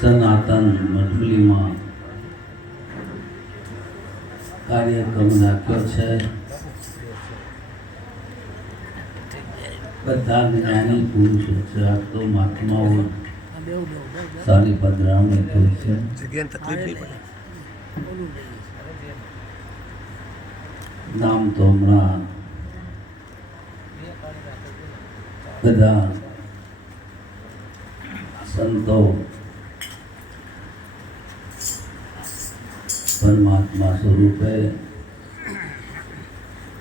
સનાતન મંડળીમાં કાર્યક્રમ રાખ્યો છે. બધા જ્ઞાની પુરુષો છે, આ તો મહાત્માઓ સારી પધરામણી થઈ છે. નામ તો હમણાં બધા સંતો પરમાત્મા સ્વરૂપે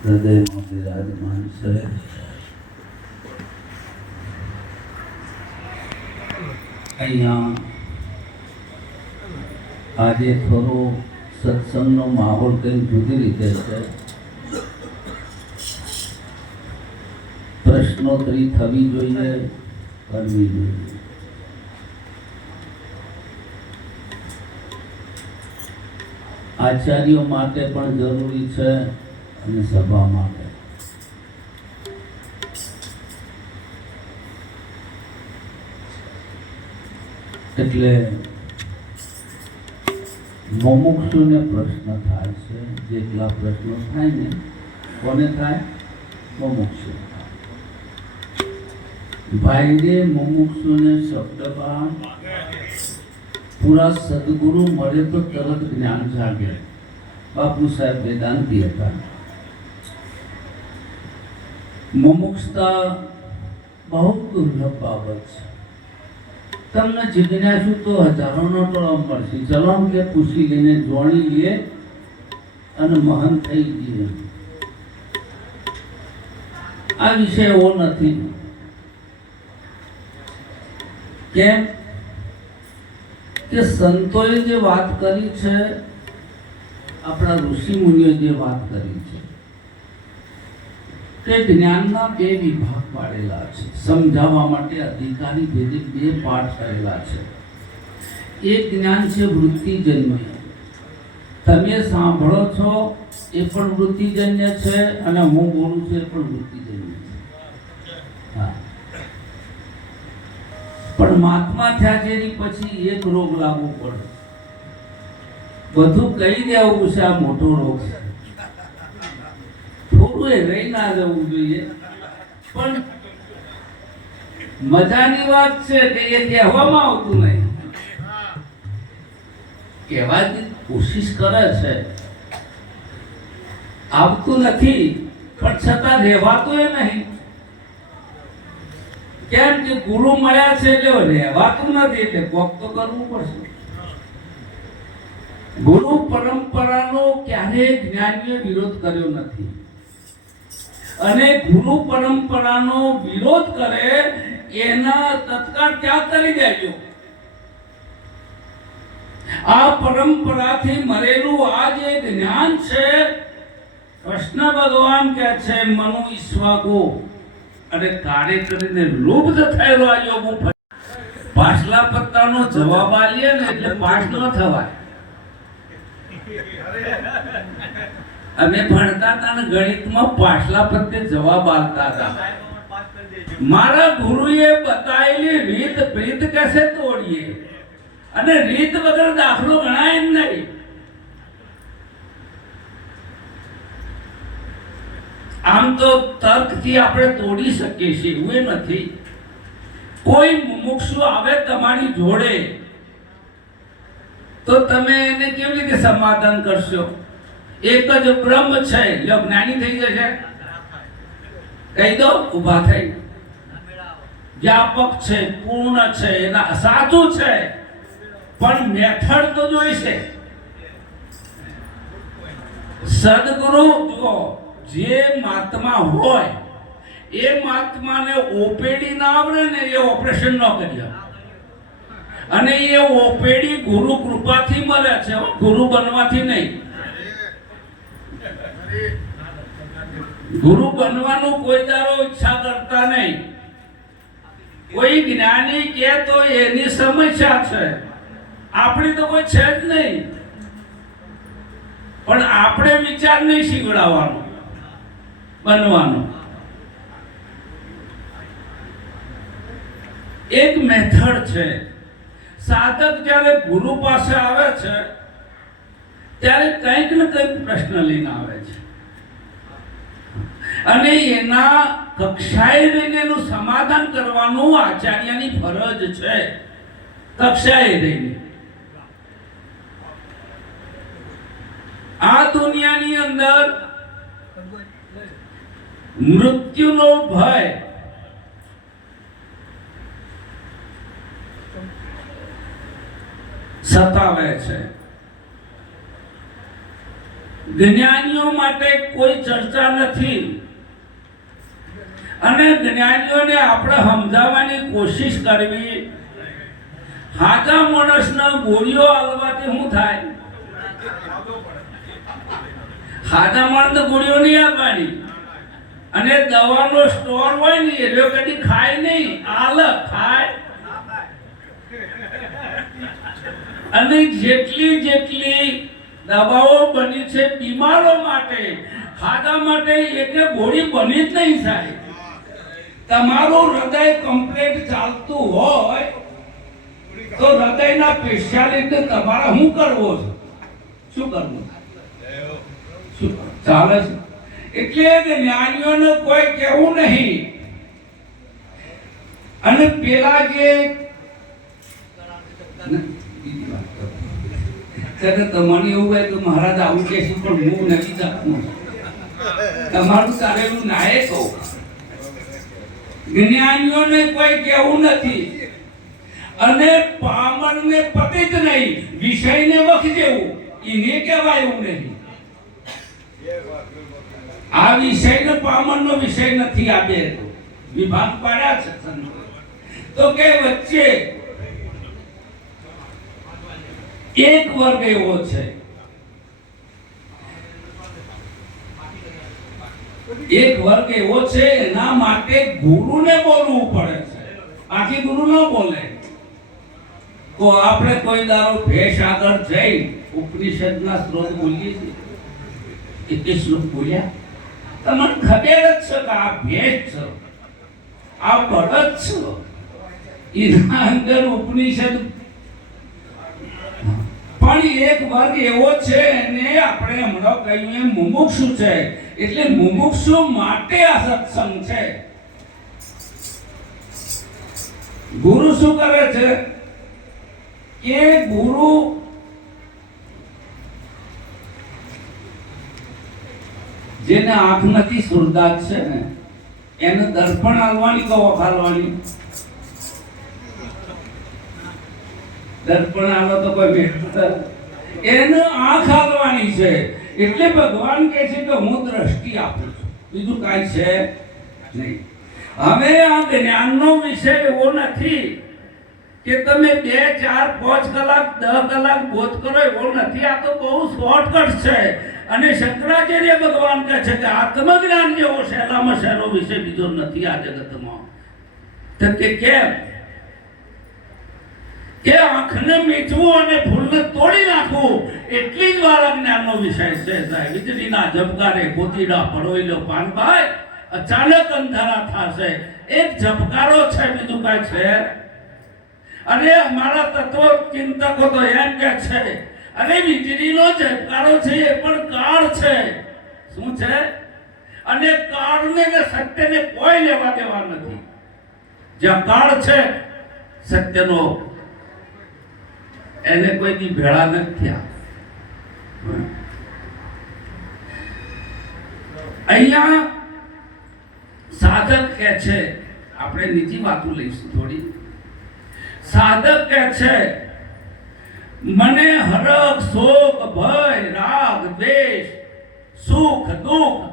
હૃદયમાં બિરાજમાન છે. અહીંયા આજે થોડો સત્સંગનો માહોલ કંઈ જુદી રીતે છે. પ્રશ્નોત્તરી થવી જોઈએ, કરવી જોઈએ. આચાર્યો માટે પણ જરૂરી છે અને સભા માટે. એટલે મુમુક્ષુને પ્રશ્ન થાય છે. જેટલા પ્રશ્નો થાય ને કોને થાય? મુમુક્ષુ. ભાઈને મુમુક્ષુને શબ્દમાં પૂરા સદગુરુ મળે તો તરત જ્ઞાન જાગે. બાપુ સાહેબ વેદાંતી હતા. મુમુક્ષતા બહુ દુર્લભ બાબત છે. તમને જિજ્ઞાસુ તો હજારોનો ટોળો મળશે. ચલો કે પૂછી લઈને જોણી લઈએ અને મહાન થઈ જઈએ. આ વિષય એવો નથી. કેમ કે સંતોએ જે વાત કરી છે, આપણા ઋષિ મુનિઓ જે વાત કરી છે, તે જ્ઞાનના બે વિભાગ પાડેલા છે. સમજાવવા માટે અધિકારી ભેદે બે પાઠ કરેલા છે. એક જ્ઞાન છે વૃત્તિજન્ય. તમે સાંભળો છો એ પણ વૃત્તિજન્ય છે અને હું બોલું છું એ પણ વૃત્તિજન્ય છે. હા, પણ મહાત્મા થયા છે પછી એક રોગ લાવવો પડે. બધું કહી દેવું છે આ મોટો રોગ છે. થોડું એ રહી ના જવું જોઈએ. પણ મજાની વાત છે કે એ કહેવામાં આવતું નહીં. કહેવાની કોશિશ કરે છે, આવતું નથી, પણ છતાં રહેવાતું એ નહીં. કેમ કે ગુરુ મળ્યા છે એટલે રહેવાતું નથી, એટલે કોક તો કરવું પડશે. ગુરુ પરંપરાનો ક્યારેય જ્ઞાનીએ વિરોધ કર્યો નથી. અને ગુરુ પરંપરાનો વિરોધ કરે એના તત્કાળ ત્યાગ કરી દેજો. આ પરંપરાથી મળેલું આ જે જ્ઞાન છે, કૃષ્ણ ભગવાન કહે છે મનુ ઈશ્વાગો, અને કાર્ય કરીને લુપ્ત થયેલો આ યોગ. પાછલા પત્તાનો જવાબ આલીએ ને એટલે પાસ ન થવાય. અમે ભણતા હતા ને ગણિતમાં પાછલા પત્તે જવાબ આપતા હતા. મારા ગુરુએ બતાવેલી રીત પ્રીત કેસે તોડીએ, અને રીત વગર દાખલો ગણાય જ નહીં. આમ તો તર્કથી આપણે તોડી શકીએ છીએ એવું નથી. કોઈ મુમુક્ષુ આવે તમારી જોડે તો તમે એને કેવી રીતે સમાધાન કરશો? એક જ બ્રહ્મ છે, જ્ઞાની થઈ જશે. કહી દો, ઊભા થઈ. વ્યાપક છે, પૂર્ણ છે, એના સાચું છે, પણ મેથડ તો જોઈશે. સદગુરુ જુઓ, જે મહાત્મા હોય એ મહાત્માને ઓપેડી ના આવડે ને એ ઓપરેશન ન કરી. અને એ ઓપેડી ગુરુ કૃપાથી મળે છે, ગુરુ બનવાથી નહીં. ગુરુ બનવાનું કોઈ દારો ઈચ્છા કરતા નહીં. કોઈ જ્ઞાની કે તો એની સમસ્યા છે, આપણી તો કોઈ છે જ નહીં. પણ આપણે વિચાર નહીં શીખડાવવાનો, બનવાનો. એક મેથડ છે. સાધક જ્યારે ગુરુ પાસે આવે છે ત્યારે કંઈક ને કંઈક પ્રશ્ન લઈને આવે છે અને એના કક્ષાએ રહીને એનું સમાધાન કરવાનું આચાર્યની ફરજ છે. કક્ષાએ રહીને આ દુનિયાની અંદર મૃત્યુનો ભય સતાવે છે. જ્ઞાનીઓ માટે કોઈ ચર્ચા નથી અને જ્ઞાનીઓને આપણે સમજાવવાની કોશિશ કરવી. હાજા માણસના ગોળીઓ આલવાથી શું થાય? હાજા માણસને ગોળીઓ નહીં આપવાની અને દવાનો સ્ટોર હોય ને એ કદી ખાય નહીં. આલક ખાય અને જેટલી દવાઓ બની છે બીમારો માટે, હાજા માટે એકે ગોળી બની જ નહીં થાય. તમારું હૃદય કમ્પ્લીટ ચાલતું હોય તો હૃદયના સ્પેશિયાલિટી તમારે શું કરવો છે? શું કરવું? શું ચાલે છે? એટલે જ્ઞાનીઓને કોઈ કહેવું નહીં. અને પેલા જે તમને એવું હોય તો મહારાજ આવું કે છે પણ હું નથી શકું. તમારું ચાલેલું નાયક કહું. જ્ઞાનીઓને કોઈ કહેવું નથી અને પામરને પતિત નહીં, વિષયને વખ જેવું એને કહેવાય એવું નહીં. આ વિષય ને પામરનો વિષય નથી. આ બે વિભાગ પાડ્યા છે તો કે વચ્ચે એક વર્ગ એવો છે, એક વર્ગ એવો છે એના માટે ગુરુને બોલવું પડે છે. આખી ગુરુ ન બોલે તો આપણે કોઈ દારો ભેષ આગળ જઈ ઉપનિષદના સ્ત્રોત બોલીએ છીએ. એટલે શ્લોક બોલ્યા તમને ખબર જ છે કે આ ભેષ છે, આ બળદ છે, એના અંદર ઉપનિષદ. પણ એક વર્ગ એવો છે એને આપણે હમણાં કહ્યું એમ મુમુક્ષુ છે. એટલે મુમુક્ષુ માટે આ સત્સંગ છે. ગુરુ શું કરે છે કે ગુરુ જેને આંખ નથી સુરદાસ છે ને એને દર્પણ આલવાની કે વખારવાની? દર્પણ આલો તો કોઈ એને આંખ આલવાની છે. એટલે ભગવાન કહે છે કે હું દ્રષ્ટિ આપું છું, બીજું કાંઈ છે નહીં. હવે આ જ્ઞાનનો વિષય એવો નથી કે તમે 2, 4, 5 કલાક 10 કલાક બોધ કરો, એવો નથી. આ તો બહુ શોર્ટકટ છે. અને શંકરાચાર્ય ભગવાન કહે છે કે આત્મજ્ઞાન જેવો સહેલામાં સહેલો વિષય બીજો નથી આ જગતમાં. તો કે કેમ? કે આંખને મીચવું અને ફૂલને તોડી નાખવું એટલી જ વાર જ્ઞાનનો વિષય છે. સાહેબ વીજળીના ઝબકારે ગોતીડા પડોઈલો પાનભાઈ અચાનક અંધારા થશે. એક ઝબકારો છે, બીજું કાંઈ છે? અને અમારા તત્વ ચિંતકો તો એમ કે છે અને વીજળીનો ઝબકારો છે એ પણ કાળ છે. શું છે? અને કાળને ને સત્યને કોઈ લેવા દેવા નથી. જ્યાં કાળ છે સત્યનો એને કોઈ દી ભેળા નથી થયા. અહીંયા સાધક કહે છે, આપણે નીચી વાતો લઈશું થોડી. સાધક કહે છે મને હરખ, શોક, ભય, રાગ, દ્વેષ, સુખ, દુઃખ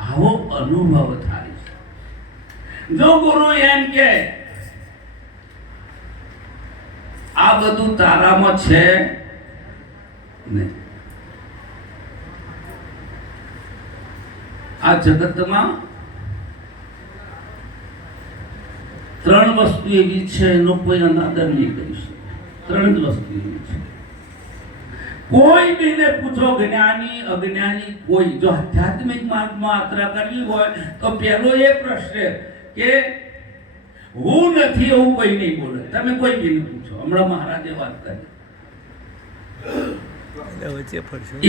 આવો અનુભવ થાય છે. જો ગુરુ એમ કે આ બધું તારામાં છે નહીં, આ જગતમાં 3 વસ્તુ એવી છે એનો કોઈ અનાદર નહીં કરી શકે. 3 જ વસ્તુ એવી છે. કોઈ બીને પૂછો, જ્ઞાની અજ્ઞાની કોઈ, જો આધ્યાત્મિક માર્ગમાં યાત્રા કરવી હોય તો પહેલો એ પ્રશ્ન કે હું નથી એવું કોઈ નહીં બોલે. તમે કોઈ બી નહીં પૂછો. હમણાં મહારાજે વાત કરી,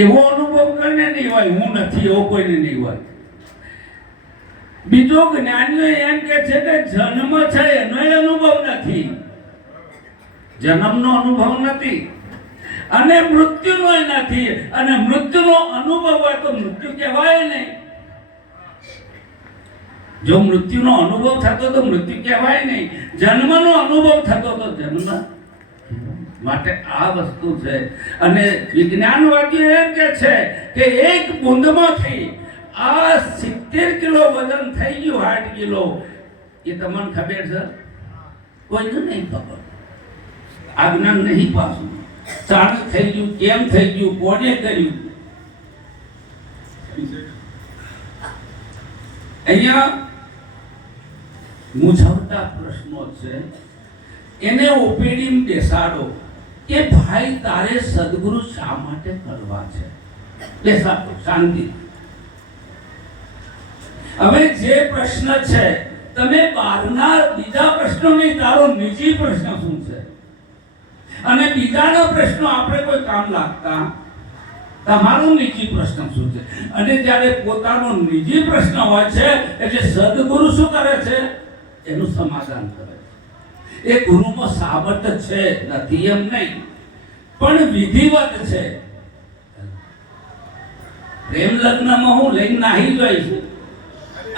એવો અનુભવ કરીને નહીં હોય હું નથી એવો કોઈને નહીં હોય. બીજો જ્ઞાનીઓ એમ કે છે કે જન્મ છે એનો અનુભવ નથી, જન્મનો અનુભવ નથી અને મૃત્યુનો નથી. અને મૃત્યુનો અનુભવ હોય તો મૃત્યુ કહેવાય નહીં. જો મૃત્યુનો અનુભવ થતો તો મૃત્યુ કહેવાય નહીં, જન્મનો અનુભવ થતો તો જન્મ. માટે આ વસ્તુ છે. અને વિજ્ઞાનવાદીઓ એમ કે છે કે એક બુંદમાંથી આ 70 કિલો વજન થઈ ગયું, 8 કિલો. એ તમને ખબર છે? કોઈને નહીં ખબર. આ જ્ઞાન નહીં પાછું. ચાલુ થઈ ગયું, કેમ થઈ ગયું, કોને કર્યું. અહીંયા મૂંઝવતા પ્રશ્નો છે. એને ઓપીડીમાં બેસાડો કે ભાઈ તારે સદગુરુ શા માટે કરવા છે, બેસાડો શાંતિ. હવે જે પ્રશ્ન છે તમે બહારના બીજા પ્રશ્નો નહીં, તારો નિજી પ્રશ્ન શું છે અને બીજાના પ્રશ્નો આપણે કોઈ કામ લાગતા. તમારો નિજી પ્રશ્ન શું છે? અને જ્યારે પોતાનો નિજી પ્રશ્ન હોય છે એટલે સદગુરુ શું કરે છે? એનું સમાધાન કરે છે. એ ગુરુમાં સાબત છે, નથી એમ નહીં, પણ વિધિવત છે. પ્રેમ લગ્નમાં હું લઈને નાહી જઈશું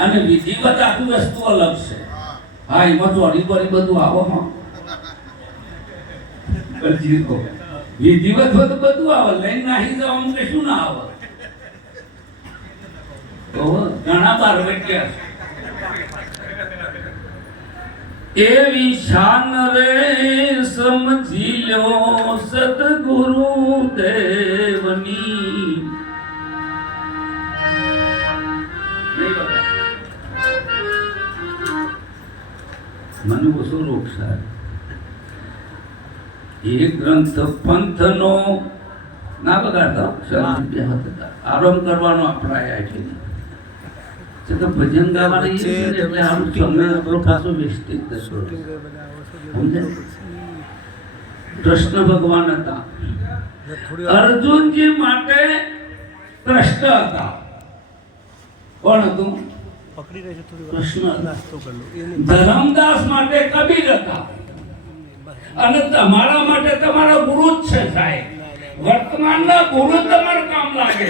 અને વિધિવત આખી વસ્તુ અલગ છે. હા, એમાં ચોરી બોરી બધું આવો. હા, વિધિવત બધું આવે, લઈને નાહી જવાનું કે શું ના આવે. તો ઘણા બાર વેટ્યા એવી શાન રે સમજી લો સદગુરુ દેવની. મને ઓછો રોગ સાહેબ. એ ગ્રંથ પંથનો ના બગાડતા, આરામ કરવાનો અભિપ્રાય છે. તો ભજન ગાવાની છે એટલે આમ સમય આપણો પાછો વેસ્ટેજ થતો. કૃષ્ણ ભગવાન હતા, અર્જુનજી માટે કૃષ્ણ હતા. કોણ હતું? કૃષ્ણ. ધર્મદાસ માટે કબીર હતા. અને તમારા માટે તમારા ગુરુ જ છે સાહેબ. વર્તમાનના ગુરુ તમારે કામ લાગે,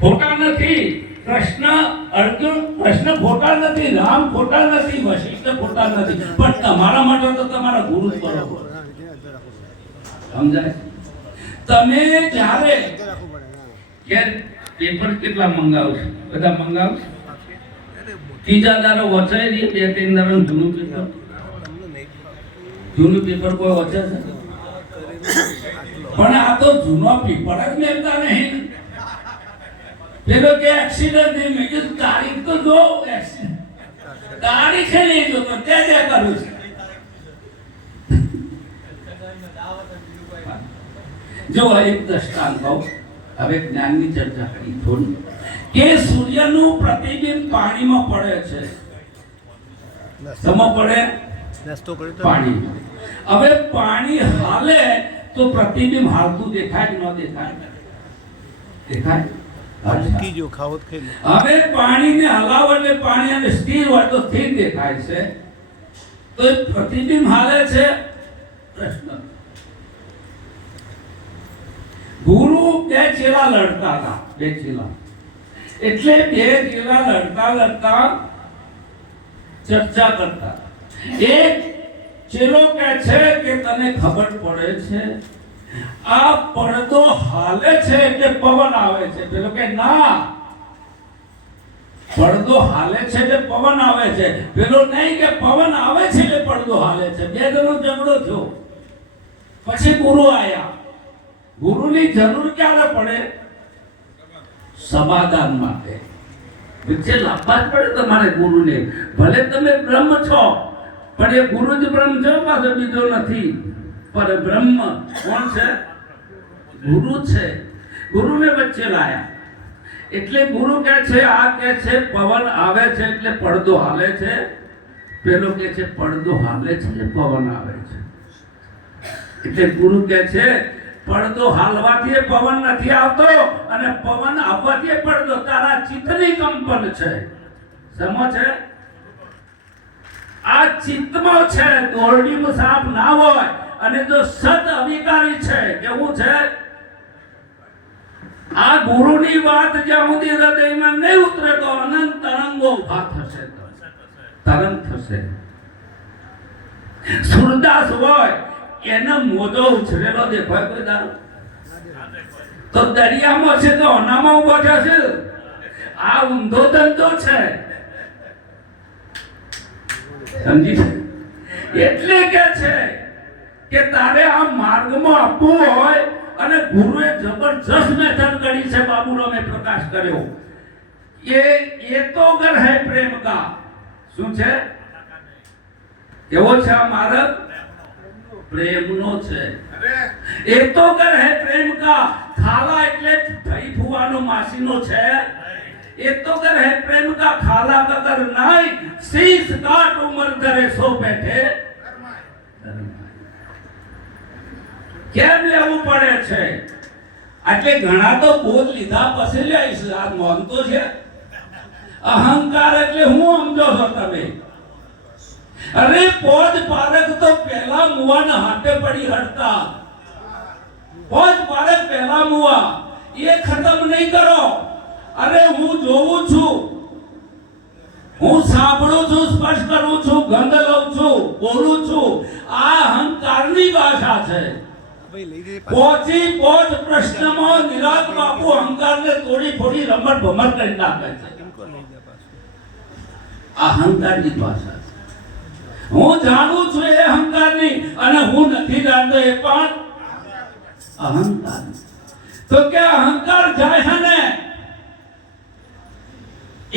ખોટા નથી. કૃષ્ણ ખોટા નથી, રામ ખોટા નથી, વશિષ્ઠ ખોટા નથી, પણ તમારા માટે તો તમારા ગુરુ જ બરોબર. સમજાય? તમે જ્યારે પેપર કેટલા મંગાવશો? બધા મંગાવશો. ત્રીજા દારો વચાઈ દે, 2-3 દારો જૂનું પેપર. જૂનું પેપર કોઈ વચે છે? પણ આ તો જૂનો પેપર જ મેળતા નહીં. પેલો કે એક્સિડન્ટ નહીં, મેં કીધું તારીખ તો જો, તારીખે નહીં જોતો, ત્યાં કરું છે. જો એક દ્રષ્ટાંત કહું, હવે જ્ઞાનની ચર્ચા કરી થોડી, કે સૂર્યનું પ્રતિબિંબ પાણીમાં પડે છે. સમો પડે પાણી. હવે પાણી હાલે તો પ્રતિબિંબ હાલતું દેખાય કે ન દેખાય? દેખાય. હવે પાણીને હલાવો એટલે પાણી અને સ્થિર હોય તો સ્થિર દેખાય છે. તો પ્રતિબિંબ હાલે છે. પ્રશ્ન, ગુરુ 2 ચેલા લડતા હતા. 2 ચેલા એટલે 2 ચેલા લડતા ચર્ચા કરતા. એક ચેલો કહે છે કે તને ખબર પડે છે આ પડદો હાલે છે એટલે પવન આવે છે. પેલો કે ના, પડદો હાલે છે એટલે પવન આવે છે. પેલો નહીં કે પવન આવે છે એટલે પડદો હાલે છે. 2 જણનો ઝઘડો થયો. પછી ગુરુ આયા. ગુરુની જરૂર ક્યારે પડે? સમાધાન માટે. વચ્ચે લાભવા જ પડે તમારે ગુરુને. ભલે તમે બ્રહ્મ છો પણ એ ગુરુ જ બ્રહ્મ છે, પાછો બીજો નથી. પર બ્રહ્મ કોણ છે? ગુરુ છે. ગુરુને વચ્ચે લાયા. એટલે ગુરુ કહે છે, આ કહે છે પવન આવે છે એટલે પડદો હાલે છે. પેલો કે છે પડદો હાલે છે ને પવન આવે છે, એટલે ગુરુ કે છે પડદો હાલવાથી પવન નથી આવતો અને પવન આવવાથી પડદો, તારા ચિત્તની કંપન છે. સમો છે આ ચિત્તમાં છે, દોરડીમાં સાપ ના હોય અને જો સત અવિકારી છે, કેવું છે આ ગુરુની વાત જ્યાં સુધી હૃદયમાં નહીં ઉતરે તો અનંત તરંગો ઉભા થશે, તરંગ થશે. સુરદાસ હોય એને મોજો ઉછરેલો દેખાય કોઈ દારૂ તો દરિયામાં છે તો અનામાં ઉભો થશે. આ ઊંધો ધંધો છે, સમજી? એટલે કે છે કે તારે આ માર્ગમાં આપવું હોય અને ગુરુએ જબરજસ્ત મેથડ કરી છે. બાબુરામે પ્રકાશ કર્યો એ તો ઘર હૈ પ્રેમ કા. શું છે? કેવો છે આ માર્ગ? પ્રેમનો છે. એ તો ઘર હૈ પ્રેમ કા. ખાલા એટલે ભાઈ ફુવાનો માસીનો છે. એ તો ઘર હૈ પ્રેમ કા, ખાલા કા ઘર નહીં. શીશ કાટ ઉમર કરે સો બેઠે. કેમ લેવું પડે છે? એટલે ઘણા તો બોધ લીધા પછી લે આ નોંધતો છે. અહંકાર એટલે હું સમજો છો તમે? અરે પોજ પારક તો પહેલા મુવાના હાથે પડી હડતા. પોજ પારક પહેલા મુવા એ ખતમ નહીં કરો. અરે હું જોઉં છું, હું સાંભળું છું, સ્પર્શ કરું છું, ગંધ લઉં છું, બોલું છું. આ અહંકારની ભાષા છે. પોચી પોચ પ્રશ્નમાં નિરાત બાપુ અહંકારને તોડી ફોડી રમત ભમર કરી નાખે છે. અહંકારની ભાષા છે. હું જાણું છું એ અહંકારની અને હું નથી જાણતો એ પણ અહંકાર. તો કે અહંકાર જાય ને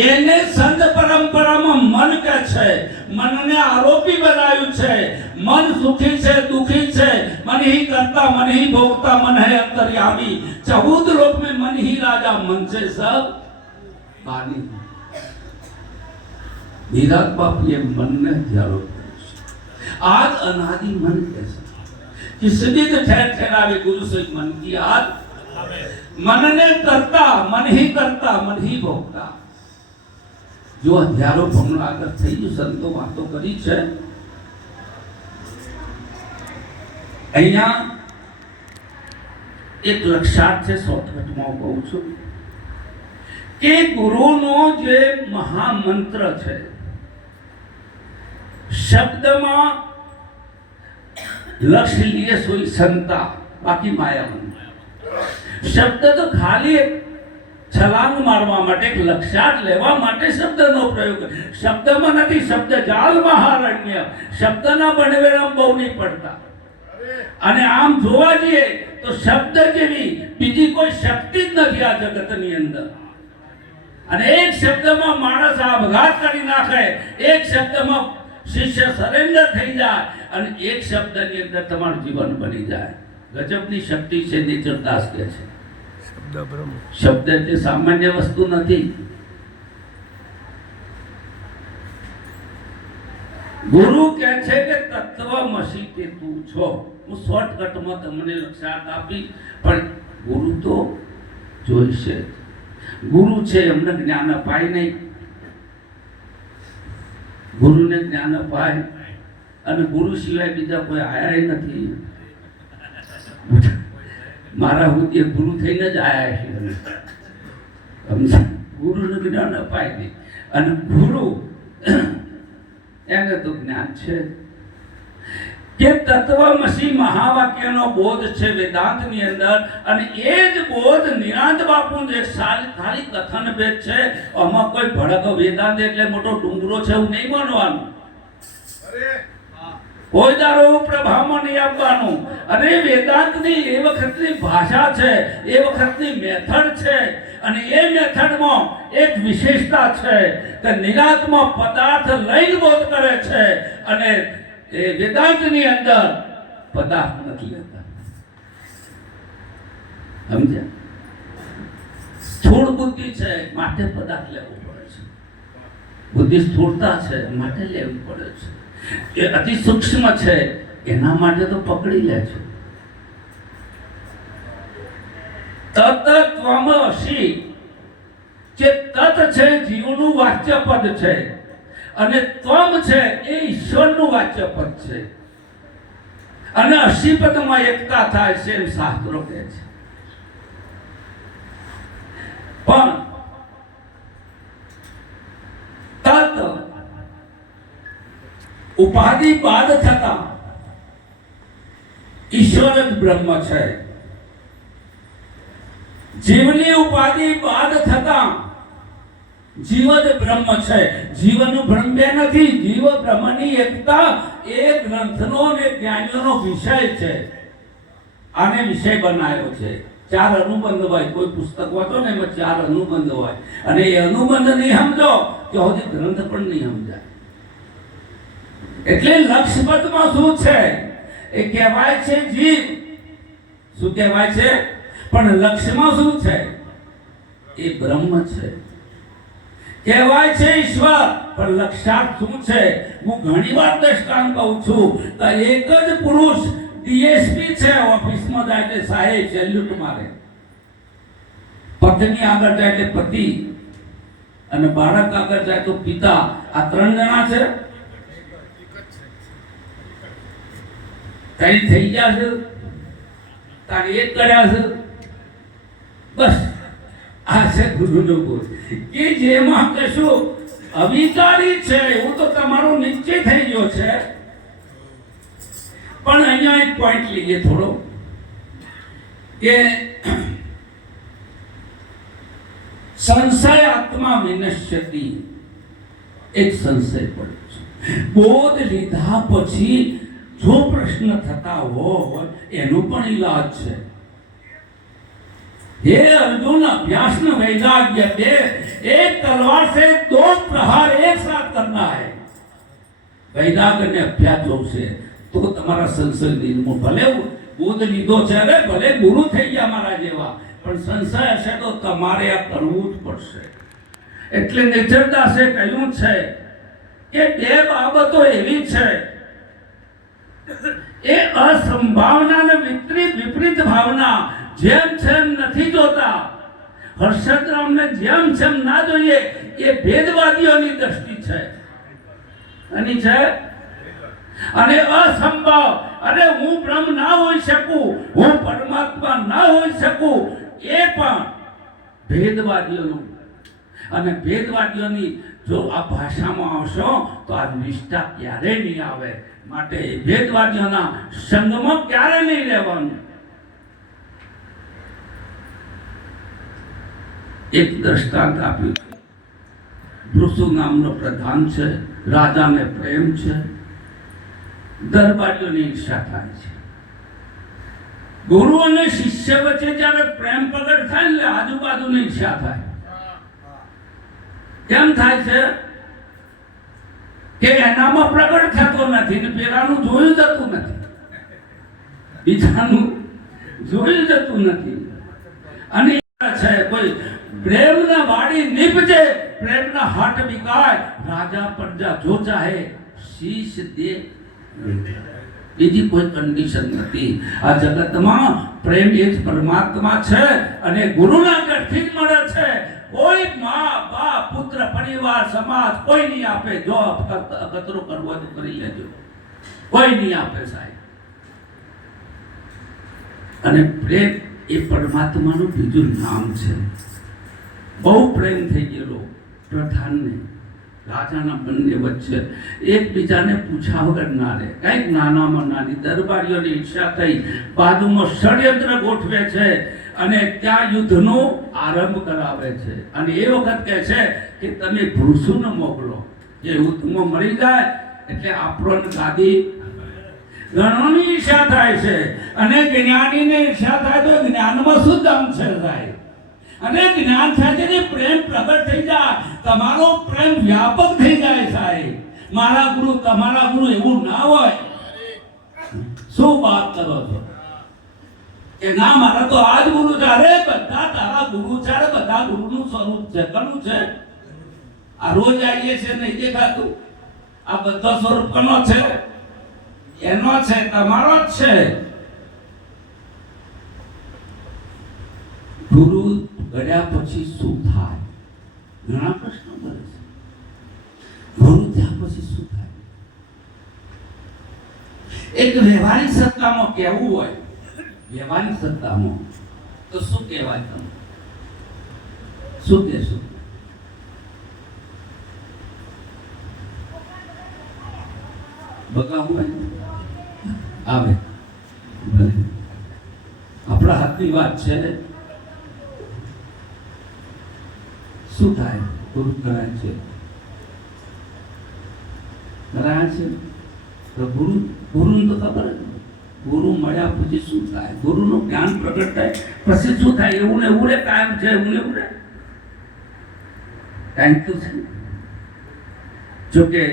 એને સંત પરંપરામાં મન કે છે. મનને આરોપી બનાવ્યું છે. મન સુખી છે, દુખી છે. मन ही करता, मन ही भोगता, मन है अंतर्यामी. 14 लोक में मन ही राजा, मन से सब बानी. विराट बाप ये मन ने ध्यान. आज अनादि मन कैसा किसने तो ठहर ठहरावे गुरु से मन की आज मन ने करता, मन ही करता, मन ही भोगता. जो हजारों ભમણો આગળ થઈ ગયું, સંતો વાતો કરી છે. અહીંયા એક લક્ષાર્થ છે, શોર્ટકટમાં કહું છું કે ગુરુનો જે મહામંત્ર છે, શબ્દમાં લક્ષ્ય લીએ સોઈ સંતા, બાકી માયાવન. શબ્દ તો ખાલી છલાંગ મારવા માટે, લક્ષ્યાર્થ લેવા માટે શબ્દનો પ્રયોગ. શબ્દમાં નથી, શબ્દ જાળ મહારણ્ય. શબ્દના બનવેરામ બહુ નહીં પડતા. અને આમ જોવા જઈએ તો શબ્દ જેવી બીજી કોઈ શક્તિ જ નથી આ જગતની અંદર. અને એક શબ્દમાં માણસ આપઘાત કરી નાખે, એક શબ્દમાં શિષ્ય સરેન્ડર થઈ જાય અને એક શબ્દની અંદર તમારું જીવન બની જાય. ગજબની શક્તિ છે. નેચરદાસ કહે છે શબ્દ એટલે સામાન્ય વસ્તુ નથી. ગુરુ કહે છે કે તત્વમસી તે તું છો. હું શોર્ટકટમાં તમને લક્ષાર્થ આપી, પણ ગુરુ તો જોઈશે. ગુરુ છે એમને જ્ઞાન અપાય નહીં. ગુરુને જ્ઞાન અપાય અને ગુરુ સિવાય બીજા કોઈ આયા નથી. મારા હું એ ગુરુ થઈને જ આયા છે. ગુરુનું જ્ઞાન અપાય નહીં અને ગુરુ એને તો જ્ઞાન છે કે તત્વમસી મહાવાક્યનો બોધ છે વેદાંતની અંદર. અને એ જ બોધ નિરાંત બાપુનું જે ખાલી કથન ભેદ છે. આમાં કોઈ ભડક વેદાંત એટલે મોટો ડુંગરો છે એવું નહીં માનવાનું. કોઈ દારો પ્રભાવમાં નહીં આપવાનું. અને વેદાંતની એ વખતની ભાષા છે, એ વખતની મેથડ છે. અને એ મેથડમાં એક વિશેષતા છે કે નિરાંતમાં પદાર્થ લઈને બોધ કરે છે અને એ વેદાંતની અંદર પદાર્થ નથી લેતા. સમજ્યા? સ્થૂળ બુદ્ધિ છે માટે પદાર્થ લેવો પડે છે. બુદ્ધિ સ્થૂળતા છે માટે લેવી પડે છે, એ અતિ સૂક્ષ્મ છે એના માટે તો પકડી લે છે. તત ત્વમસી, જે તત છે જીવનું વાચ્ય પદ છે અને ત્વમ છે એ ઈશ્વરનું વાચ્ય પદ છે અને અસી પદમાં એકતા થાય છે એમ શાસ્ત્રો કહે છે. પણ તત ઉપાધિ બાદ થતા ઈશ્વર જ બ્રહ્મ છે. જીવની ઉપાધિ બાદ થતા જીવ જ બ્રહ્મ છે. જીવનું બ્રહ્મ બે નથી, જીવ બ્રહ્મની એકતા એ ગ્રંથનો અને જ્ઞાનીઓનો વિષય છે. આને વિષય બનાવ્યો છે. 4 અનુબંધ હોય, કોઈ પુસ્તક વાંચો ને એમાં 4 અનુબંધ હોય અને એ અનુબંધ નહીં સમજો તો હજી ગ્રંથ પણ નહીં સમજાય. એટલે લક્ષ્યપદમાં શું છે એ કહેવાય છે જીવ. શું કહેવાય છે? પણ લક્ષ્યમાં શું છે? એ બ્રહ્મ છે. કહેવાય છે ઈશ્વર, પણ લક્ષાર્થ શું છે? હું ઘણીવાર દ્રષ્ટાંત કહું છું કે એક જ પુરુષ ડીએસપી છે, ઓફિસમાં જાય એટલે સાહેબ સેલ્યુટ મારે, પત્ની આગળ જાય એટલે પતિ અને બાળક આગળ જાય તો પિતા. આ 3 જણા છે. કઈ થઈ ગયા છે તારે એક કર્યા છે બસ. આ છે ગુરુનો ગુણ કે જેમાં કશું અવિકારી છે એવું તો તમારો નિશ્ચય થઈ ગયો છે. પણ અહીંયા એક પોઈન્ટ લઈએ થોડો કે સંશય આત્મા વિનશ્યતિ, એક સંશય પડ્યો છે. બોધ લીધા પછી જો પ્રશ્ન થતા હોય એનું પણ ઈલાજ છે. हे अर्जुन, अभ्यास न वैराग्य दे, एक तलवार से 2 प्रहार एक साथ करना है. वैराग्य ने अभ्यास जो से तो તમારા સંશય નિર્મૂળ. ભલે બોધ લીધો છે, અરે ભલે ગુરુ થઈ ગયા મારા જેવા, પણ સંશય હશે તો તમારે આ કરવું જ પડશે. એટલે નિર્જરદાસે કહ્યું છે કે 2 બાબતો એવી છે, એ અસંભાવના અને વિપરીત ભાવના. જેમ જેમ નથી જોતા, હર્ષદરામને જેમ જેમ ના જોઈએ એ ભેદવાદીઓની દ્રષ્ટિ છે અને છે. અને અસંભવ, અરે હું બ્રહ્મ ના હોઈ શકું, હું પરમાત્મા ના હોઈ શકું, એ પણ ભેદવાદીઓનું. અને ભેદવાદીઓની જો આ ભાષામાં આવશો તો આ નિષ્ઠા ક્યારે નહીં આવે. માટે ભેદવાદીઓના સંગમાં ક્યારે નહીં રહેવાનું. એક દ્રષ્ટાંત આપ્યું છે. ભૃસુ નામનો પ્રધાન છે, રાજાને પ્રેમ છે, દરબારીઓની ઈર્ષા થાય છે. ગુરુ અને શિષ્ય વચ્ચે જ્યારે પ્રેમ પ્રગટ થાય ને આજુબાજુની ઈર્ષા થાય. કેમ થાય છે? કે એનામાં પ્રગટ થતો નથી ને પેલાનું જોયું જતું નથી, બીજાનું જોયું જતું નથી. અને છે કોઈ પ્રેમના વાડી નિપજે, પ્રેમના હાટ વિકાય, રાજા પ્રજા જો ચાહે શીશ દે. બીજી કોઈ કન્ડિશન નથી. આ જગતમાં પ્રેમ એ જ પરમાત્મા છે અને ગુરુના ઘરથી જ મળે છે. કોઈ માં બાપ પુત્ર પરિવાર સમાજ કોઈ નહીં આપે. જો અકતરો કરવો તો કરી લેજો, કોઈ નહીં આપે સાહેબ. અને પ્રેમ એ પરમાત્માનું બીજું નામ છે. બહુ પ્રેમ થઈ ગયેલો પ્રધાનને રાજાના બંને વચ્ચે, એકબીજાને પૂછ્યા વગર ના રહે. કંઈક નાનામાં નાની દરબારીઓની ઈચ્છા થઈ, બાજુમાં ષડયંત્ર ગોઠવે છે અને ત્યાં યુદ્ધનો આરંભ કરાવે છે. અને એ વખત કહે છે કે તમે ભૃસુને મોકલો, જે યુદ્ધમાં મળી જાય એટલે આપણને ગાદી. ગણોની ઈચ્છા થાય છે અને જ્ઞાનીને ઈચ્છા થાય તો જ્ઞાનમાં શું દમ છે સાહેબ? અને જ્ઞાન થાય છે પ્રેમ પ્રગટ થઈ જાય, તમારો પ્રેમ વ્યાપક થઈ જાય સાહેબ. મારા ગુરુ તમારા ગુરુ એવું ના હોય. શું વાત કરો છો કે ના મારા તો આ જ ગુરુ છે? અરે બધા તારા ગુરુ છે, બધા ગુરુનું સ્વરૂપ છે. કનું છે? આ રોજ આવીએ છે નહીં દેખાતું? આ બધો સ્વરૂપ કોનો છે? એનો છે, તમારો જ છે. ગુરુ ગયા પછી શું થાય? ઘણા પ્રશ્નો બને છે. ગુરુ થયા પછી શું થાય? એક વ્યવહારિક સત્તામાં કહેવું હોય, વ્યવહારિક સત્તામાં તો શું કહેવાય? તમે શું કહેશો? બગાવું આવે ભલે, આપણા હાથની વાત છે. શું થાય? ગુરુ કરાય છે, કરાય છે. તો ગુરુ તો ખબર જ. ગુરુ મળ્યા પછી શું થાય? ગુરુનું જ્ઞાન પ્રગટ થાય પછી શું થાય? એવું ને એવું રે, કાયમ છે એવું ને એવું રે, કાયમ તો છે. જોકે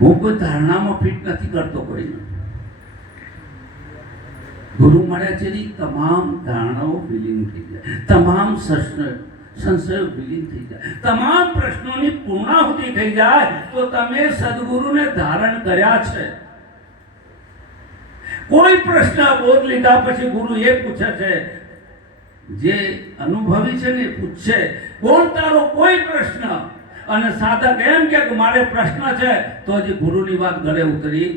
હું કોઈ ધારણામાં ફિટ નથી કરતો કોઈને. ગુરુ મળ્યા છે તમામ ધારણાઓ વિલીન થઈ જાય, તમામ સંશયો વિલીન થઈ જાય, તમામ પ્રશ્નોની પૂર્ણાહુતિ થઈ જાય તો તમે સદગુરુને ધારણ કર્યા છે. કોઈ પ્રશ્ન બોધ લીધા પછી ગુરુ એ પૂછે છે, જે અનુભવી છે ને પૂછશે, બોલ તારો કોઈ પ્રશ્ન. અને સાધક એમ કે મારે પ્રશ્ન છે તો હજી ગુરુની વાત ગળે ઉતરી.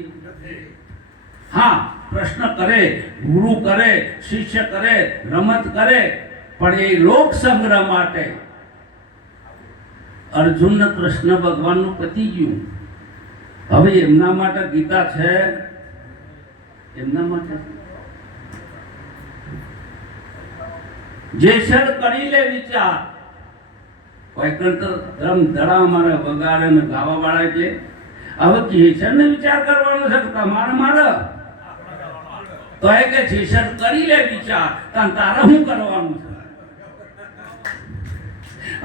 હા, પ્રશ્ન કરે, ગુરુ કરે, શિષ્ય કરે, રમત કરે, પણ એ લોક સંગ્રહ માટે. અર્જુનને કૃષ્ણ ભગવાનનું પતી ગયું, હવે એમના માટે ગીતા છે, એમના માટે જેસર કરી લે વિચાર. ધર્મ ધડા અમારે વગાડે ને ગાવા વાળા એટલે હવે જેસર ને વિચાર કરવાનો છે તમારે મારે તો એ કે જેસર કરી લે વિચાર, તારે શું કરવાનું છે?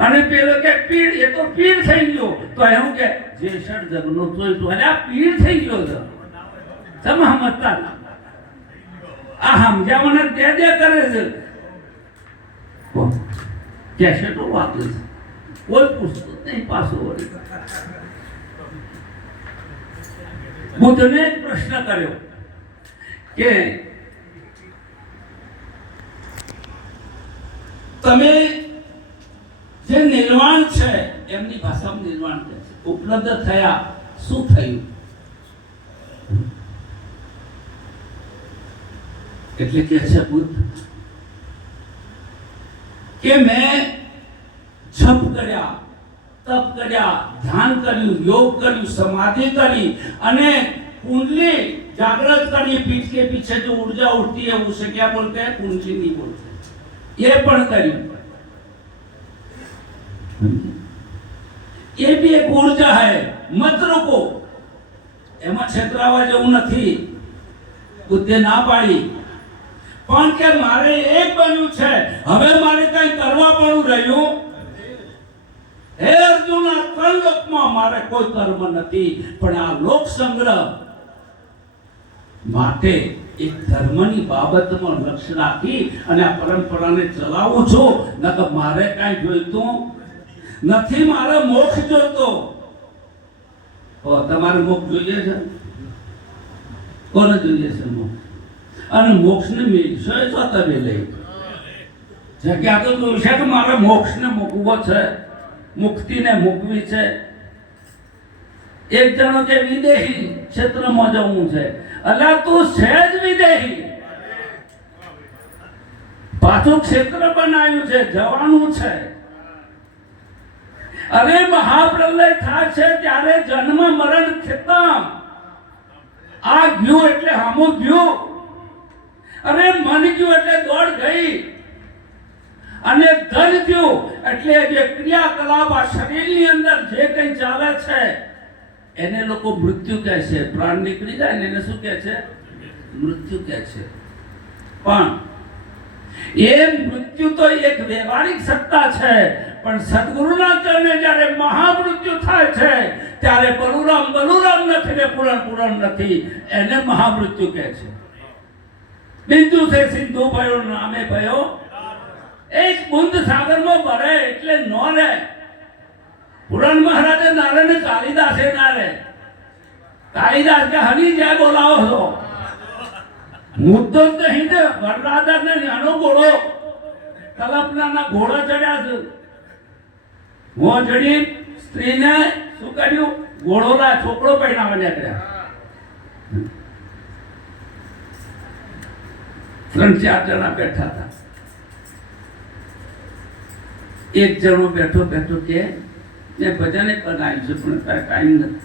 અને પેલો કે પીડ, એ તો પીડ થઈ ગયો તો એવું કે જેસર જગનો ચોઈટો, એટલે આ પીડ થઈ ગયો છે. તમે સમજતા આ સમજાવવાના દે કરે છે. કેસેટો વાપરે છે, કોઈ પૂછતું નહીં પાછો વળી. બુદ્ધને એક પ્રશ્ન કર્યો કે તમે જે નિર્વાણ છે, એમની ભાષામાં નિર્વાણ છે, ઉપલબ્ધ થયા, શું થયું? એટલે કે છે બુદ્ધ કે મેં જપ કર્યા, તપ કર્યા, ધ્યાન કર્યું, યોગ કર્યું, સમાધિ કરી અને कुंडली जागृत करनी, पीठ के पीछे जो ऊर्जा उठती है उसे क्या बोलते हैं? कुंडली नहीं बोलते. ये पण કર્યું. ये भी एक ऊर्जा है, मत रुको. એમાં છેતરાવા જેવું નથી. બુદ્ધે ના પાડી, પણ કે મારે એક બન્યું છે, હવે મારે કઈ કરવા પણ રહ્યું. હે અર્જુન, આ ત્રણલોકમાં મારે કોઈ કર્મ નથી, પણ આ લોક સંગ્રહ માટે એક ધર્મની બાબતમાં લક્ષ્ય રાખી અને આ પરંપરાને ચલાવું છું. નકર મારે કાંઈ જોઈતું નથી, મારે મોક્ષ જોઈતો. તમારે મોક્ષ જોઈએ છે? કોને જોઈએ છે મોક્ષ? અને મોક્ષને મેળશો છો તમે લઈ જગ્યા તો જોઈશે કે મારે મોક્ષને મૂકવો છે, મુક્તિને મૂકવી છે. એક જણો કે વિદેહી ક્ષેત્રમાં જવું છે, એટલે તું સહેજ વિદેહી, પાછું ક્ષેત્ર બનાવ્યું છે, જવાનું છે. અરે મહાપ્રલય થાય છે ત્યારે જન્મ મરણ ખતમ. આ ગયું એટલે હામું ગયું, અરે મન ગયું એટલે દોડ ગઈ, અને ધન ગયું એટલે જે ક્રિયાકલાપ આ શરીરની અંદર જે કંઈ ચાલે છે એને લોકો મૃત્યુ કહે છે. પ્રાણ નીકળી જાય ને એને શું કહે છે? મૃત્યુ કહે છે. પણ એ મૃત્યુ તો એક વ્યવહારિક સત્તા છે, પણ સદગુરુના ચરણે જ્યારે મહામૃત્યુ થાય છે ત્યારે બલુરામ બલુરામ નથી ને પુરાણ પુરાણ નથી, એને મહામૃત્યુ કહે છે. બિંદુ છે સિંધુ ભયો નામે ભયો, એક બુંદ સાગરમાં ભરે એટલે ન રહે. પુરાણ મહારાજે નારે ને કાલિદાસે નારે, કાલિદાસ કે હની જાય બોલાવો છો, મુદ્દો જ નહીં ને વરરાજા ને નાનો ઘોડો કલ્પનાના ઘોડા ચડ્યા છે, હું ચડી સ્ત્રીને શું કર્યું, ઘોડોલા છોકરો પહેરાવા નીકળ્યા, 3-4 જણા બેઠા હતા, એક જણો બેઠો બેઠો કે મેં ભજને બનાવ્યું છે પણ ટાઈમ નથી,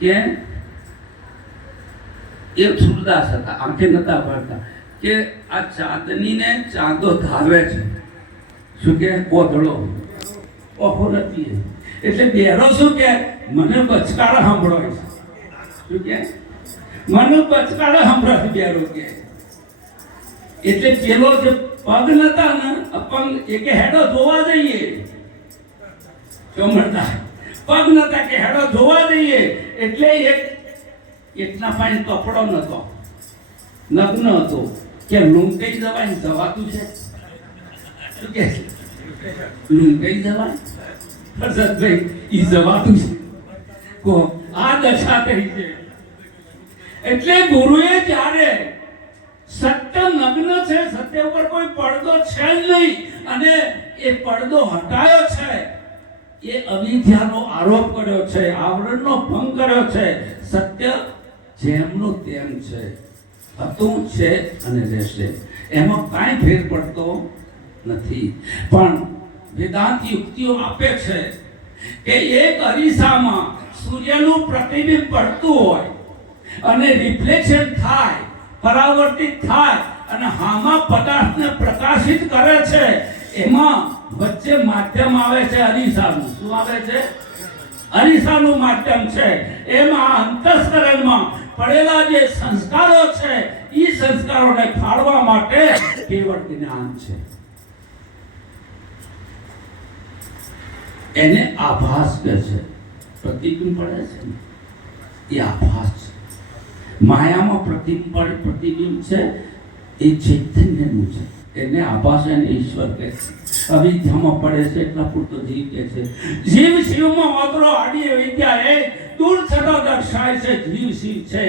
કે એ સુરદાસ હતા, આંખે નતા ભરતા, કે આ ચાંદનીને ચાંદો ધારે છે, શું કે કોધળો ઓખો નથી, એટલે બેરો શું કે મને બચકારા સાંભળો, શું કે મને બચકારા સાંભળો બેરો કે, એટલે પેલો જે પગ નતા ને અપંગ એ કે હેડો જોવા જઈએ, ચોમરતા પગ નતા કે હેડો જોવા જઈએ, એટલે એકના પાસે કપડો નતો, નગ્ન હતો, કે લૂંટાઈ જવાય જવાતું છે, શું કે લૂંટાઈ જવાય પ્રસાદભાઈ ઈ જવાતું છે, કો આ દશા થઈ છે, એટલે ગુરુએ જ્યારે સત્ય નગ્ન છે, સત્ય ઉપર કોઈ પડદો છે જ નહીં, અને એ પડદો હટાયો છે, એ અવિદ્યાનો આરોપ કર્યો છે, આવરણનો ભંગ કર્યો છે, સત્ય જેમનું તેમ છે, હતું છે અને રહેશે, એમાં કાંઈ ફેર પડતો નથી. પણ વેદાંત યુક્તિઓ આપે છે કે એક અરીસામાં સૂર્યનું પ્રતિબિંબ પડતું હોય અને રિફ્લેક્શન થાય, પરાવર્તિત થાય અને હામાં પદાર્થને પ્રકાશિત કરે છે, એમાં વચ્ચે માધ્યમ આવે છે અરીસાનું. શું આવે છે? અરીસાનું માધ્યમ છે. એમાં અંતસ્કરણમાં પડેલા જે સંસ્કારો છે એ સંસ્કારોને ફાળવા માટે કેવળ જ્ઞાન છે. એને આભાસ કહે છે. પ્રતિબિંબ પડે છે ને એ આભાસ છે. માયામાં પ્રતિબિંબ છે એ ચૈતન્યનું છે, એને આભાસ એને ઈશ્વર કહે છે. અવિદ્યામાં પડે છે એટલા પૂરતો જીવ કહે છે. જીવ શિવમાં માત્ર આડી વિદ્યા એ દૂર છતો દર્શાય છે. જીવ શિવ છે,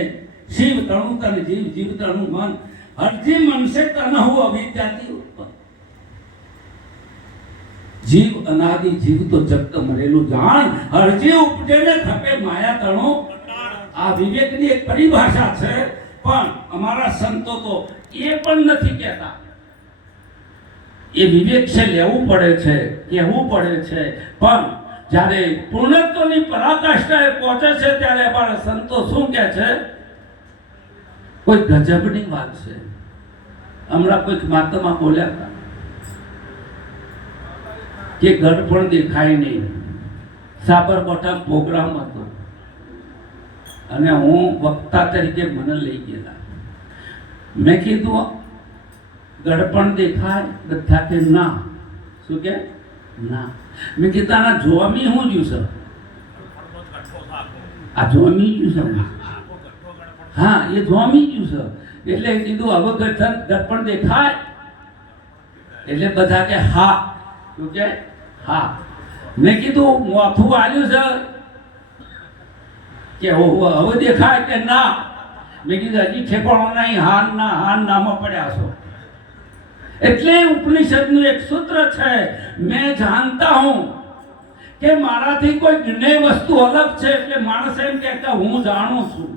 શિવ તણુ તન જીવ, જીવ તણુ મન, હરજી મન સે તન હું અવિદ્યાથી ઉત્પન્ન. જીવ અનાદિ, જીવ તો જગત મરેલું જાણ, હરજી ઉપજે ને થપે માયા તણુ. આ વિવેકની એક પરિભાષા છે, પણ અમારા સંતો તો એ પણ નથી કહેતા. એ વિવેક છે, લેવું પડે છે, કહેવું પડે છે, પણ જ્યારે પૂર્ણત્વની પરાકાષ્ઠાએ પહોંચે છે ત્યારે અમારા સંતો શું કહે છે? કોઈ ગજબની વાત છે. હમણાં કોઈક મહાત્મા બોલ્યા હતા કે ગઢપણ દેખાય નહીં. સાબરકાંઠા પ્રોગ્રામ હતો અને હું વક્તા તરીકે મને લઈ ગયેલા. મેં કીધું ગઢપણ દેખાય? બધા કે ના. શું કે ના? મેં કીધું આના જોમી હું જ્યું છે? આ જોમી જ્યું છે. હા, એ જોમી જ્યું છે. એટલે કીધું હવે ગઢપણ દેખાય? એટલે બધા કે હા. શું કે હા? મેં કીધું મોથું આવ્યું છે કે હવે દેખાય કે ના? મેં કીધું હજી ઠેકાણો નહીં, હાન નામાં પડ્યા છો. એટલે ઉપનિષદનું એક સૂત્ર છે, મેં જાણતા હું કે મારાથી કોઈ જ્ઞેય વસ્તુ અલગ છે. એટલે માણસ એમ કહે કે હું જાણું છું,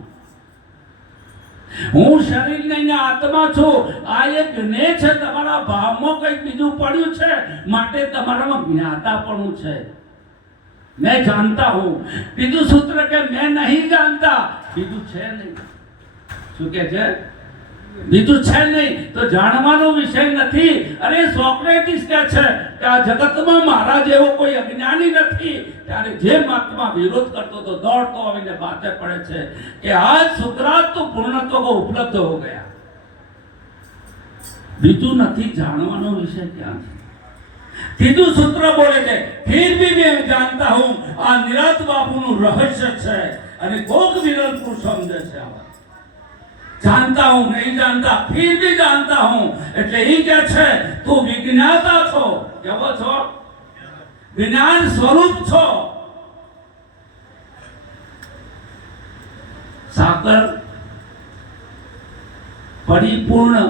હું શરીર નહીં આત્મા છું. આ એક જ્ઞેય છે. તમારા ભાવમાં કંઈક બીજું પડ્યું છે, માટે તમારામાં જ્ઞાતાપણું છે. मैं जानता हूं. બીજું સૂત્ર કે मैं नहीं जानता. બીજું છે નહીં. શું કે છે? બીજું છે નહીં તો જાણવાનો વિષય નથી. અરે સોક્રેટિસ કહે છે કે આ જગતમાં મારા જેવો કોઈ અજ્ઞાની નથી. ત્યારે જે મહાત્મા વિરોધ કરતો તો દોડતો આવીને બાતે પડે છે કે આજ સુકરાત તો પૂર્ણત્વ को उपलब्ध हो गया. બીજું નથી, જાણવાનો વિષય ક્યાં છે? तीसरा सूत्र बोले थे फिर भी मैं जानता हूं आ निरात बापूનું રહસ્ય છે અને કોક વિરલ પુરુષ સમજે છે. जानता हूं, नहीं जानता, फिर भी जानता हूं. એટલે ઈ કે છે તું વિજ્ઞાતા છો. કેવો છો? જ્ઞાન સ્વરૂપ છો. સાકર પરિપૂર્ણ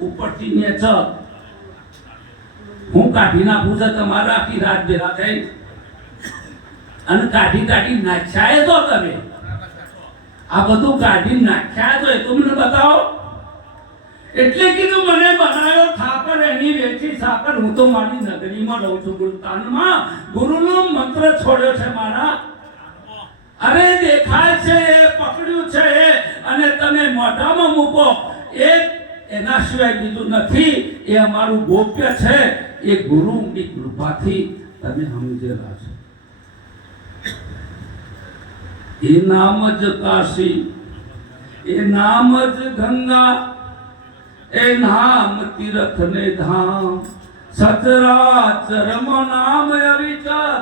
ઉપરથી નેચર હું કાઢી નાખું છે તમારે આખી રાત ભેગા થઈ અને કાઢી નાખ્યા તો તમે આ બધું કાઢી નાખ્યા તો એ તો મને બતાવો. એટલે કીધું મને બનાવ્યો ઠાકર એની વેચી સાકર. હું તો મારી નગરીમાં રહું છું ગુરુતાનમાં. ગુરુનો મંત્ર છોડ્યો છે મારા. અરે દેખાય છે એ પકડ્યું છે અને તમે મોઢામાં મૂકો એ એના સિવાય બીજું નથી. એ અમારું ગોપ્ય છે. એ ગુરુની કૃપાથી તમે સમજેલા છો. એ નામ જ કાશી, એ નામ જ ગંગા, એ નામ તીર્થ ને ધામ, સચરાચરમ નામ અવિચર.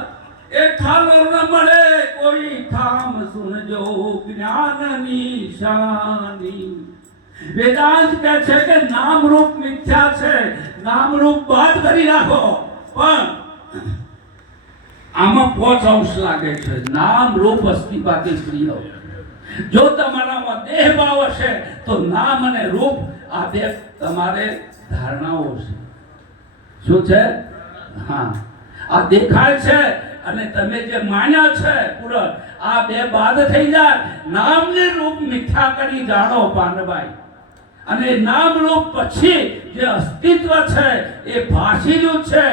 એ ઠાલો ન મળે કોઈ ઠામ, સુનજો જ્ઞાનની શાની. વેદાંત કહે છે કે નામ રૂપ મિથ્યા છે, નામ રૂપ બાદ કરી નાખો. પણ આમાં 5 અંશ લાગે છે. નામ રૂપ અસ્તિ બાકી પ્રિય. જો તમારામાં દેહ ભાવ હશે તો નામ અને રૂપ આ બે તમારે ધારણાઓ છે. શું છે? હા, આ દેખાય છે અને તમે જે માન્યા છે પૂરક, આ બે બાદ થઈ જાય. નામ ને રૂપ મિથ્યા કરી જાણો પાનભાઈ. અને નામ રૂપ પછી જે અસ્તિત્વ છે એ ભાષીયું છે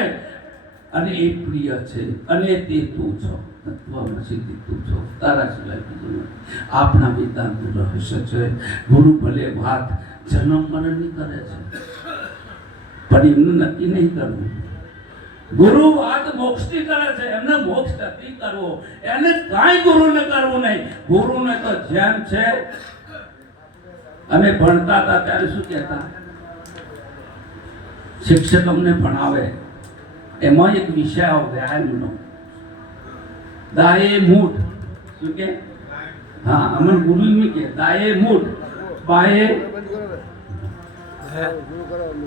અને એ પ્રિય છે અને તે તું છો. તત્વમસી તું છો, તારા સિવાય બીજું નથી. આપણા વેદાંતનું રહસ્ય છે. ગુરુ ભલે વાત જન્મ મરણની કરે છે પણ એમનું નક્કી નહીં કરવું. ગુરુ વાત મોક્ષની કરે છે, એમને મોક્ષ નથી કરવો. એને કાંઈ ગુરુને કરવું નહીં. ગુરુને તો જેમ છે. અમે ભણતા હતા ત્યારે શું કહેતા, શિક્ષક અમને ભણાવે એમાં એક વિષય આવે વ્યાયામનો, દાયે મૂઠ. શું કે? હા, અમને ગુરુ એમ કે દાયે મૂઠ, બાયે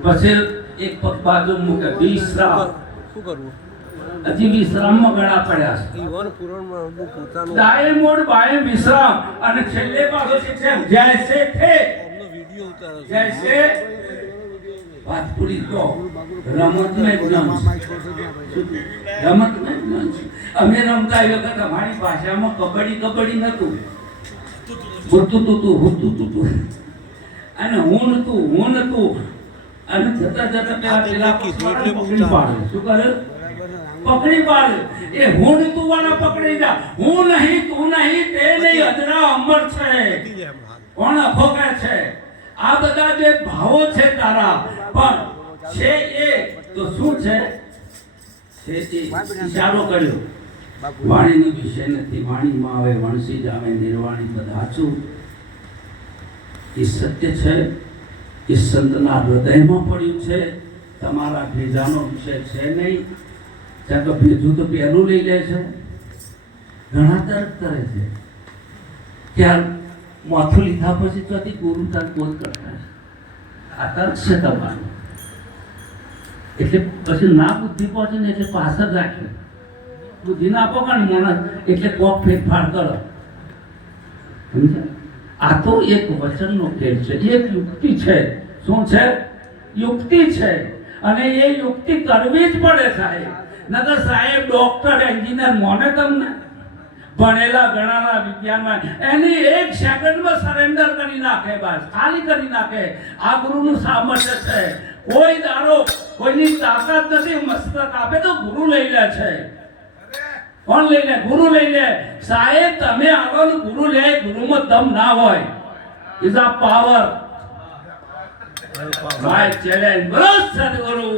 પછી એક પગ બાજુ મૂકે વિશ્રામ. શું કરવું? હજી વિશ્રામમાં ગળા પડ્યા છે. દાયે મૂઠ બાયે વિશ્રામ અને છેલ્લે પાછો છે જૈસે થે જૈસે. વાત પૂરી તો રમત મેં અમે રમતા એ વખત અમારી ભાષામાં કબડ્ડી નતું. અને હું નતું અને જતા પેલા પકડી પાડે. શું કરે? પકડી પાડે. એ હું નતું વાળા પકડી જા. હું નહીં, તું નહીં, તે નહીં, અજરા અમર છે. કોણ અખોકે છે? આ બધા જે ભાવો છે તારા પણ છે એ તો શું છે? ઇશારો કર્યો. વાણીનો વિષય નથી. વાણીમાં આવે વણસી જ આવે, નિર્વાણી બધા છું. એ સત્ય છે. એ સંતના હૃદયમાં પડ્યું છે. તમારા ભેજાનો વિષય છે નહીં. ત્યાં તો ભેજું તો પહેલું લઈ લે છે. ઘણા તર્ક કરે છે. ત્યાર માથું લીધા પછી ચોથી ગુરુ તાર બોધ કરતા આ તર્ક છે તમારું. એટલે પછી ના બુદ્ધિ પહોંચે ને એટલે પાછળ રાખે. બુદ્ધિ ના આપો કાને માણસ એટલે કોક ફેરફાર કરો. સમજ્યા? આ તો એક વચનનો ખેલ છે, એક યુક્તિ છે. શું છે? યુક્તિ છે. અને એ યુક્તિ કરવી જ પડે સાહેબ. નકર સાહેબ ડોક્ટર એન્જિનિયર મોને તમને ભણેલા ગણાના વિજ્ઞાનમાં એની 1 સેકન્ડમાં સરેન્ડર કરી નાખે, બસ ખાલી કરી નાખે. આ ગુરુનું સામર્થ્ય છે. કોઈ દારો કોઈની તાકાત નથી. મસ્તક આપે તો ગુરુ લઈ લે છે. કોણ લઈ લે? ગુરુ લઈ લે. સાહેબ તમે આવો ગુરુ લે. ગુરુમાં દમ ના હોય. Is a power. My challenge. બસ સદગુરુ.